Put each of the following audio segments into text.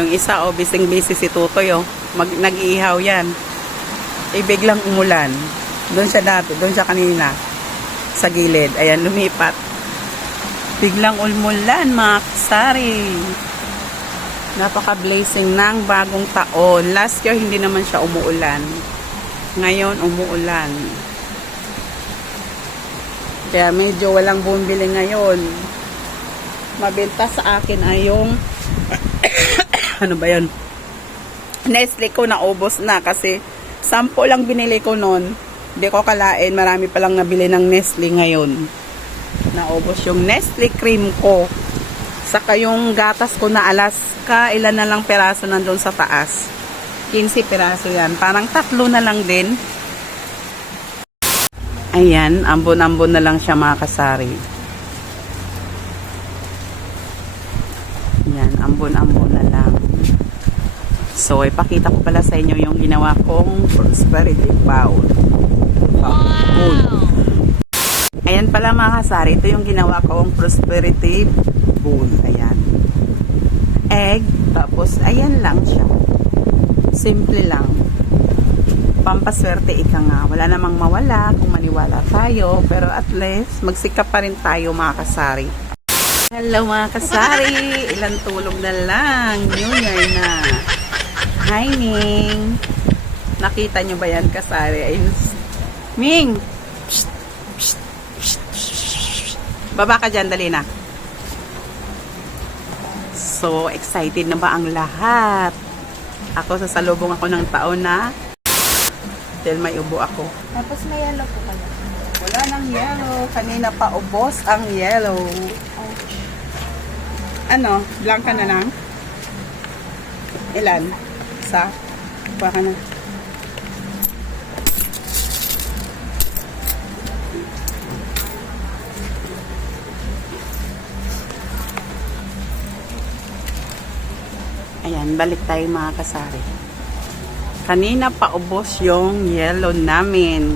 Yung isa, oh, bising-busy si Tutoy, oh. Nag-iihaw yan. Biglang umulan. Doon siya dati, doon siya kanina. Sa gilid. Ayan, lumipat. Biglang umulan, mga kasari. Napaka-blazing ng bagong taon. Last year, hindi naman siya umuulan. Ngayon, umuulan. Kaya medyo walang bumibili ngayon. Mabenta sa akin ay yung ano ba yun? Nestle ko naubos na kasi 10 lang binili ko noon. Hindi ko kalain, marami palang nabili ng Nestle ngayon. Naubos yung Nestle cream ko. Saka yung gatas ko na Alaska, ilan na lang peraso nandun sa taas. 15 peraso yan. Parang 3 na lang din. Ayan, ambon-ambon na lang siya, mga kasari. Ayan, ambon-ambon na lang. So, ipakita ko pala sa inyo yung ginawa kong prosperity bowl. Wow! Ayan pala, mga kasari, ito yung ginawa kong prosperity bowl. Ayan. Egg, tapos ayan lang siya. Simple lang. Pampaswerte ika nga. Wala namang mawala kung maniwala tayo. Pero at least, magsikap pa rin tayo, mga kasari. Hello, mga kasari. Ilang tulog na lang. New Year na. Hi, Ming. Nakita nyo ba yan, kasari? Ayun. Ming! Psst, psst, psst, psst. Baba ka dyan, dali na. So, excited na ba ang lahat? Ako, sasalubong ako ng taon na dahil may ubo ako. Tapos may yellow po kayo. Wala nang yellow. Kanina pa ubos ang yellow. Ouch. Ano? Blanca na lang? Ilan? Isa? Kuha ka na. Ayan, balik tayo, mga kasari. Kanina pa ubos yung yellow namin.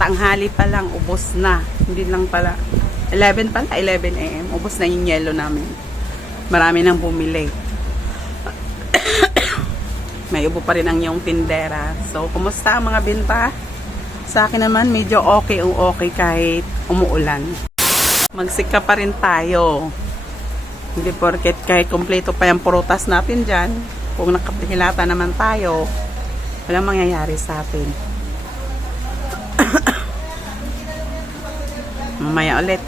Tanghali pa lang, ubos na. Hindi lang pala. 11 pala, 11 AM. Ubos na yung yellow namin. Marami nang bumili. May ubo pa rin ang yung tindera. So, kumusta ang mga binta? Sa akin naman, medyo okay kahit umuulan. Magsika pa rin tayo. Hindi porket kahit kompleto pa yung prutas natin dyan. Kung nakapihilata naman tayo, walang mangyayari sa atin. Mamaya ulit.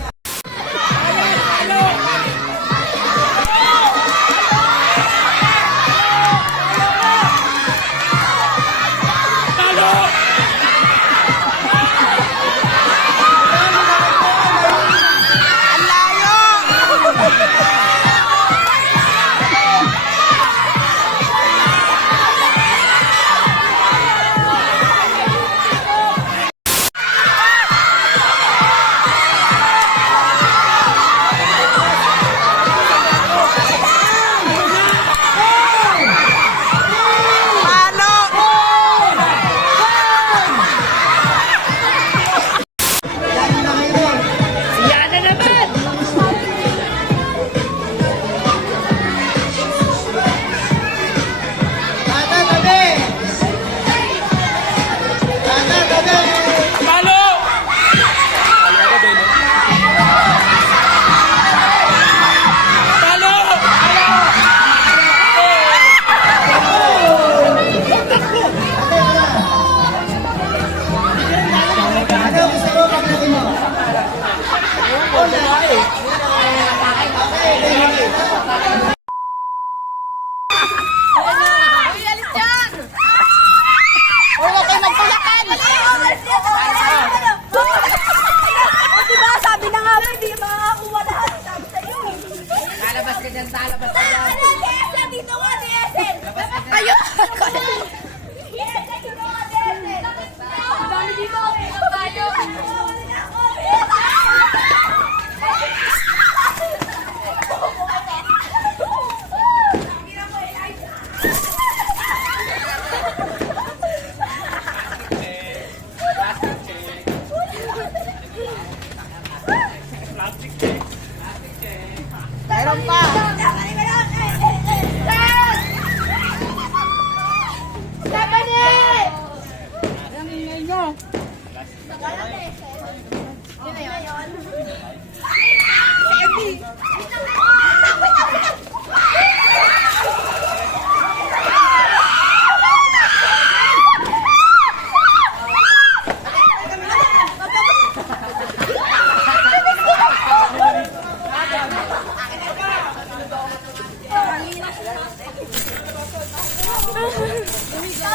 Meron pa.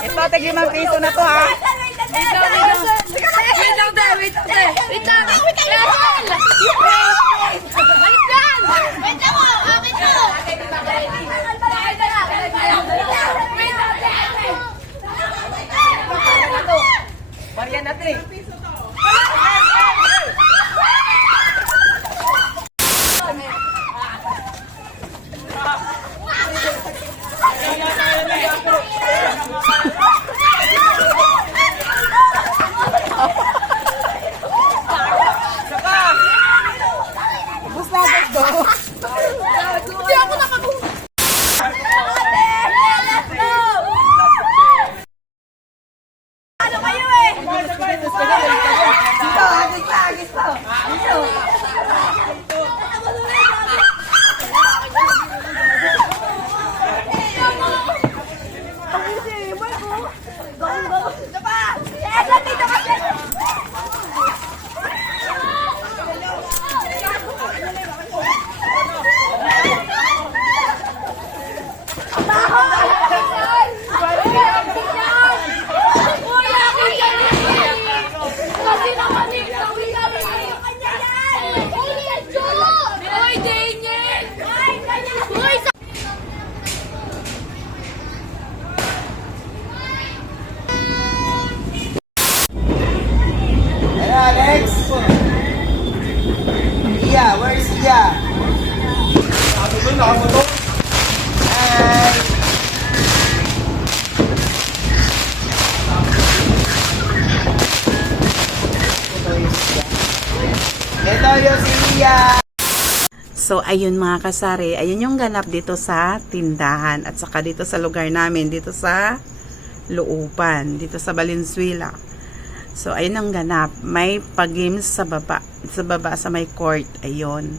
Ito, tagi mga piso na to ha. Wait lang, te. Wait lang. Wait lang. Alis yan! Wait lang mo! Akin to! Marian natin. Ubus na agad to. Hindi ako nakabuha. Ano kayo eh? Dito, agis pa. Hello, Alex. Iya, where is Iya? Hi. Ito yung si Iya. So, ayun mga kasari, ayun yung ganap dito sa tindahan at saka dito sa lugar namin, dito sa Looban, dito sa Valenzuela. So, ayun ang ganap. May pag-games sa baba sa may court. Ayun.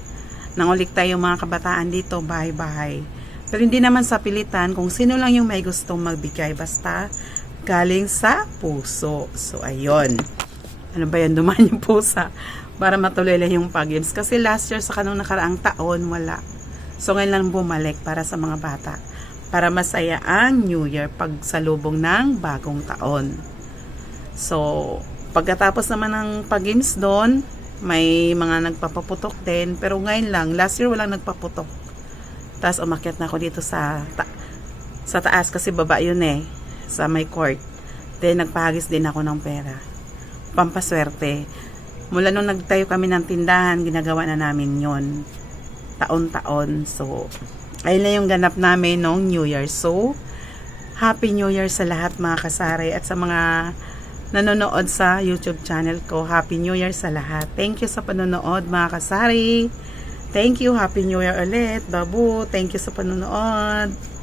Nangulik tayo mga kabataan dito, bahay-bahay. Pero hindi naman sa pilitan kung sino lang yung may gustong magbigay. Basta galing sa puso. So, ayun. Ano ba yan? Dumaan yung pusa. Para matuloy lang yung pag-games. Kasi last year sa kanong nakaraang taon, wala. So, ngayon lang bumalik para sa mga bata. Para masaya ang New Year pagsalubong ng bagong taon. So, pagkatapos naman ng pag-games doon, may mga nagpapaputok din. Pero ngayon lang, last year walang nagpaputok. Tapos umakyat na ako dito sa taas kasi baba yun eh. Sa may court. Then, nagpahagis din ako ng pera. Pampaswerte. Mula nung nagtayo kami ng tindahan, ginagawa na namin yon taon-taon. So, ayun na yung ganap namin noong New Year. So, Happy New Year sa lahat mga kasari at sa mga nanonood sa YouTube channel ko. Happy New Year sa lahat. Thank you sa panonood mga kasari. Thank you. Happy New Year ulit. Babu, thank you sa panonood.